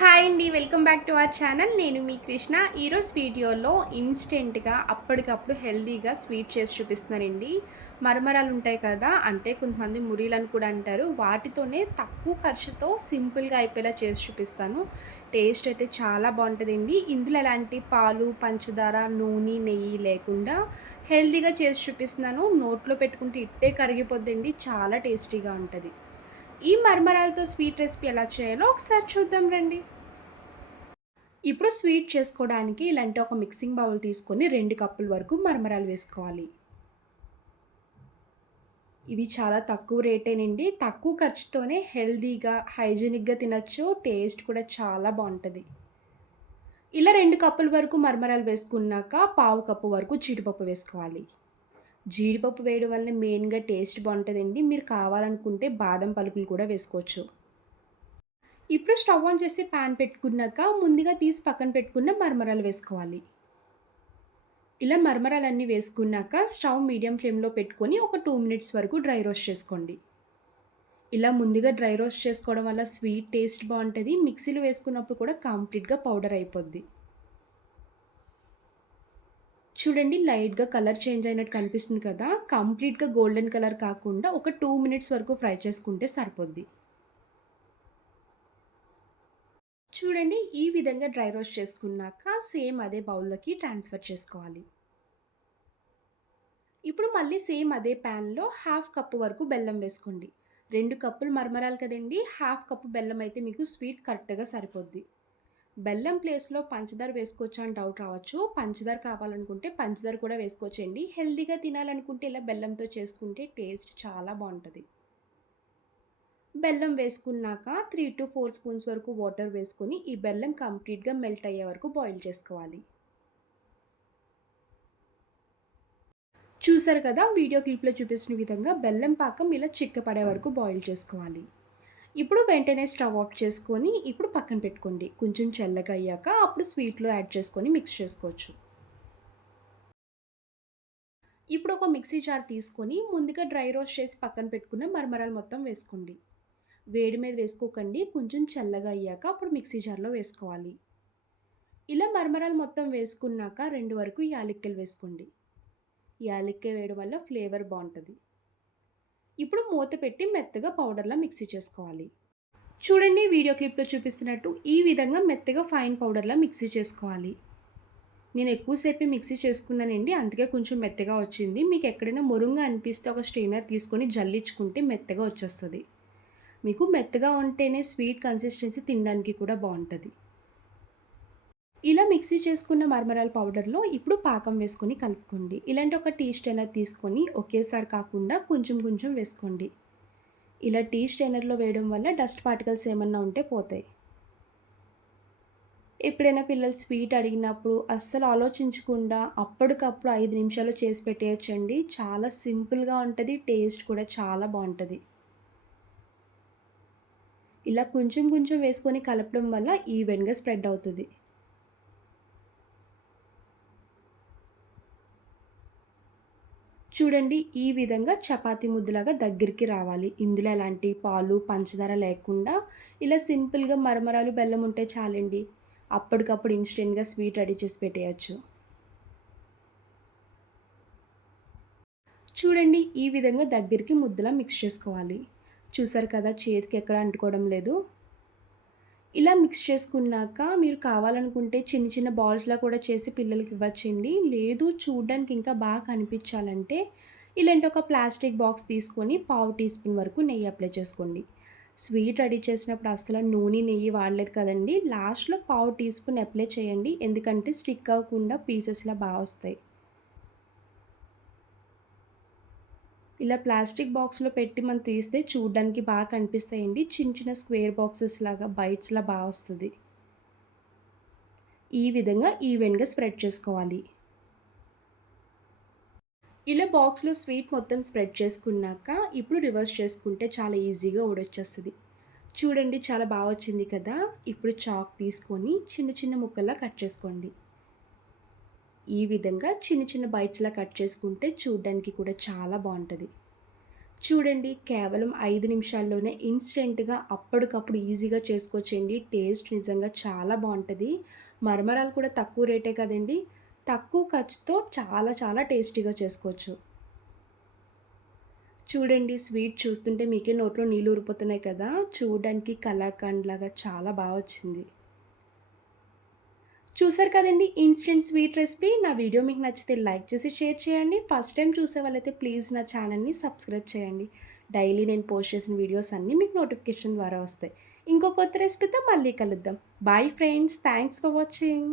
Hi అండి welcome back to our channel. నేను మీ కృష్ణ. ఈరోజు వీడియోలో ఇన్స్టెంట్గా అప్పటికప్పుడు హెల్తీగా స్వీట్ చేసి చూపిస్తున్నానండి. మరమరాలు ఉంటాయి కదా అంటే కొంతమంది మురీలని కూడా అంటారు. వాటితోనే తక్కువ ఖర్చుతో సింపుల్గా అయిపోయేలా చేసి చూపిస్తాను. టేస్ట్ అయితే చాలా బాగుంటుందండి. ఇందులో ఎలాంటి పాలు పంచదార నూనె నెయ్యి లేకుండా హెల్దీగా చేసి చూపిస్తున్నాను. నోట్లో పెట్టుకుంటే ఇట్టే కరిగిపోద్దండి. చాలా టేస్టీగా ఉంటుంది. ఈ మర్మరాలతో స్వీట్ రెసిపీ ఎలా చేయాలో ఒకసారి చూద్దాం రండి. ఇప్పుడు స్వీట్ చేసుకోవడానికి ఇలాంటి ఒక మిక్సింగ్ బౌల్ తీసుకొని రెండు కప్పుల వరకు మర్మరాలు వేసుకోవాలి. ఇవి చాలా తక్కువ రేటేనండి. తక్కువ ఖర్చుతోనే హెల్తీగా హైజీనిక్గా తినచ్చు. టేస్ట్ కూడా చాలా బాగుంటుంది. ఇలా రెండు కప్పుల వరకు మర్మరాలు వేసుకున్నాక పావు కప్పు వరకు జీడిపప్పు వేసుకోవాలి. జీడిపప్పు వేయడం వల్ల మెయిన్గా టేస్ట్ బాగుంటుందండి. మీరు కావాలనుకుంటే బాదం పలుకులు కూడా వేసుకోవచ్చు. ఇప్పుడు స్టవ్ ఆన్ చేసి ప్యాన్ పెట్టుకున్నాక ముందుగా తీసి పక్కన పెట్టుకున్న మరమరాలు వేసుకోవాలి. ఇలా మరమరాలన్నీ వేసుకున్నాక స్టవ్ మీడియం ఫ్లేమ్లో పెట్టుకొని ఒక టూ మినిట్స్ వరకు డ్రై రోస్ట్ చేసుకోండి. ఇలా ముందుగా డ్రై రోస్ట్ చేసుకోవడం వల్ల స్వీట్ టేస్ట్ బాగుంటుంది. మిక్సీలో వేసుకున్నప్పుడు కూడా కంప్లీట్గా పౌడర్ అయిపోద్ది. చూడండి లైట్గా కలర్ చేంజ్ అయినట్టు కనిపిస్తుంది కదా. కంప్లీట్గా గోల్డెన్ కలర్ కాకుండా ఒక టూ మినిట్స్ వరకు ఫ్రై చేసుకుంటే సరిపోద్ది. చూడండి ఈ విధంగా డ్రై రోస్ట్ చేసుకున్నాక సేమ్ అదే బౌల్లోకి ట్రాన్స్ఫర్ చేసుకోవాలి. ఇప్పుడు మళ్ళీ సేమ్ అదే ప్యాన్లో హాఫ్ కప్పు వరకు బెల్లం వేసుకోండి. రెండు కప్పులు మరమరాలు కదండి హాఫ్ కప్పు బెల్లం అయితే మీకు స్వీట్ కరెక్ట్గా సరిపోద్ది. బెల్లం ప్లేస్లో పంచదార వేసుకోవచ్చా అని డౌట్ రావచ్చు. పంచదార కావాలనుకుంటే పంచదార కూడా వేసుకోవచ్చండి. హెల్దీగా తినాలనుకుంటే ఇలా బెల్లంతో చేసుకుంటే టేస్ట్ చాలా బాగుంటుంది. బెల్లం వేసుకున్నాక త్రీ టు ఫోర్ స్పూన్స్ వరకు వాటర్ వేసుకొని ఈ బెల్లం కంప్లీట్గా మెల్ట్ అయ్యే వరకు బాయిల్ చేసుకోవాలి. చూసారు కదా వీడియో క్లిప్లో చూపించిన విధంగా బెల్లం పాకం ఇలా చిక్కపడే వరకు బాయిల్ చేసుకోవాలి. ఇప్పుడు వెంటనే స్టవ్ ఆఫ్ చేసుకొని ఇప్పుడు పక్కన పెట్టుకోండి. కొంచెం చల్లగా అయ్యాక అప్పుడు స్వీట్లో యాడ్ చేసుకొని మిక్స్ చేసుకోవచ్చు. ఇప్పుడు ఒక మిక్సీ జార్ తీసుకొని ముందుగా డ్రై రోస్ట్ చేసి పక్కన పెట్టుకున్న మరమరాలు మొత్తం వేసుకోండి. వేడి మీద వేసుకోకండి. కొంచెం చల్లగా అయ్యాక అప్పుడు మిక్సీ జార్లో వేసుకోవాలి. ఇలా మరమరాలు మొత్తం వేసుకున్నాక రెండు వరకు యాలక్కలు వేసుకోండి. యాలక్కాయ వేయడం వల్ల ఫ్లేవర్ బాగుంటుంది. ఇప్పుడు మూత పెట్టి మెత్తగా పౌడర్లా మిక్సీ చేసుకోవాలి. చూడండి వీడియో క్లిప్లో చూపిస్తున్నట్టు ఈ విధంగా మెత్తగా ఫైన్ పౌడర్లా మిక్సీ చేసుకోవాలి. నేను ఎక్కువసేపు మిక్సీ చేసుకున్నానండి అందుకే కొంచెం మెత్తగా వచ్చింది. మీకు ఎక్కడైనా మొరుంగా అనిపిస్తే ఒక స్ట్రెయినర్ తీసుకొని జల్లించుకుంటే మెత్తగా వచ్చేస్తుంది. మీకు మెత్తగా ఉంటేనే స్వీట్ కన్సిస్టెన్సీ తినడానికి కూడా బాగుంటుంది. ఇలా మిక్సీ చేసుకున్న మర్మరాల్ పౌడర్లో ఇప్పుడు పాకం వేసుకొని కలుపుకోండి. ఇలాంటి ఒక టీ స్టైనర్ తీసుకొని ఒకేసారి కాకుండా కొంచెం కొంచెం వేసుకోండి. ఇలా టీ స్టైనర్లో వేయడం వల్ల డస్ట్ పార్టికల్స్ ఏమన్నా ఉంటే పోతాయి. ఎప్పుడైనా పిల్లలు స్వీట్ అడిగినప్పుడు అస్సలు ఆలోచించకుండా అప్పటికప్పుడు ఐదు నిమిషాలు చేసి పెట్టేయచ్చండి. చాలా సింపుల్గా ఉంటుంది టేస్ట్ కూడా చాలా బాగుంటుంది. ఇలా కొంచెం కొంచెం వేసుకొని కలపడం వల్ల ఈవెన్గా స్ప్రెడ్ అవుతుంది. చూడండి ఈ విధంగా చపాతి ముద్దలాగా దగ్గరికి రావాలి. ఇందులో ఎలాంటి పాలు పంచదార లేకుండా ఇలా సింపుల్గా మరమరాలు బెల్లం ఉంటే చాలండి. అప్పటికప్పుడు ఇన్స్టెంట్గా స్వీట్ రెడీ చేసి పెట్టేయచ్చు. చూడండి ఈ విధంగా దగ్గరికి ముద్దలా మిక్స్ చేసుకోవాలి. చూసారు కదా చేతికి ఎక్కడ అంటుకోవడం లేదు. ఇలా మిక్స్ చేసుకున్నాక మీరు కావాలనుకుంటే చిన్న చిన్న బాల్స్లా కూడా చేసి పిల్లలకి ఇవ్వచ్చండి. లేదు చూడడానికి ఇంకా బాగా కనిపించాలంటే ఇలాంటి ఒక ప్లాస్టిక్ బాక్స్ తీసుకొని పావు టీ స్పూన్ వరకు నెయ్యి అప్లై చేసుకోండి. స్వీట్ రెడీ చేసినప్పుడు అసలు నూనె నెయ్యి వాడలేదు కదండి. లాస్ట్లో పావు టీ స్పూన్ అప్లై చేయండి. ఎందుకంటే స్టిక్ అవ్వకుండా పీసెస్లా బాగా వస్తాయి. ఇలా ప్లాస్టిక్ బాక్స్లో పెట్టి మనం తీస్తే చూడడానికి బాగా కనిపిస్తాయండి. చిన్న చిన్న స్క్వేర్ బాక్సెస్ లాగా బైట్స్లా బాగా వస్తుంది. ఈ విధంగా ఈవెన్గా స్ప్రెడ్ చేసుకోవాలి. ఇలా బాక్స్లో స్వీట్ మొత్తం స్ప్రెడ్ చేసుకున్నాక ఇప్పుడు రివర్స్ చేసుకుంటే చాలా ఈజీగా ఊడొచ్చేస్తుంది. చూడండి చాలా బాగా వచ్చింది కదా? ఇప్పుడు చాక్ తీసుకొని చిన్న చిన్న ముక్కల్లా కట్ చేసుకోండి. ఈ విధంగా చిన్న చిన్న బైట్స్లా కట్ చేసుకుంటే చూడడానికి కూడా చాలా బాగుంటుంది చూడండి కేవలం ఐదు నిమిషాల్లోనే ఇన్‌స్టెంట్‌గా అప్పటికప్పుడు ఈజీగా చేసుకోవచ్చండి. టేస్ట్ నిజంగా చాలా బాగుంటుంది మరమరాలు కూడా తక్కువ రేటే కదండి తక్కువ ఖర్చుతో చాలా చాలా టేస్టీగా చేసుకోవచ్చు. చూడండి స్వీట్ చూస్తుంటే మీకే నోట్లో నీళ్ళు ఊరిపోతున్నాయి కదా! చూడడానికి కళాఖండ్ లాగా చాలా బాగా వచ్చింది. చూసారు కదండీ ఇన్‌స్టెంట్ స్వీట్ రెసిపీ. నా వీడియో మీకు నచ్చితే లైక్ చేసి, షేర్ చేయండి. ఫస్ట్ టైం చూసే వాళ్ళైతే ప్లీజ్ నా ఛానల్‌ని సబ్స్క్రైబ్ చేయండి. డైలీ నేను పోస్ట్ చేసిన వీడియోస్ అన్నీ మీకు నోటిఫికేషన్ ద్వారా వస్తాయి. ఇంకో కొత్త రెసిపీతో మళ్ళీ కలుద్దాం. Bye friends. Thanks for watching.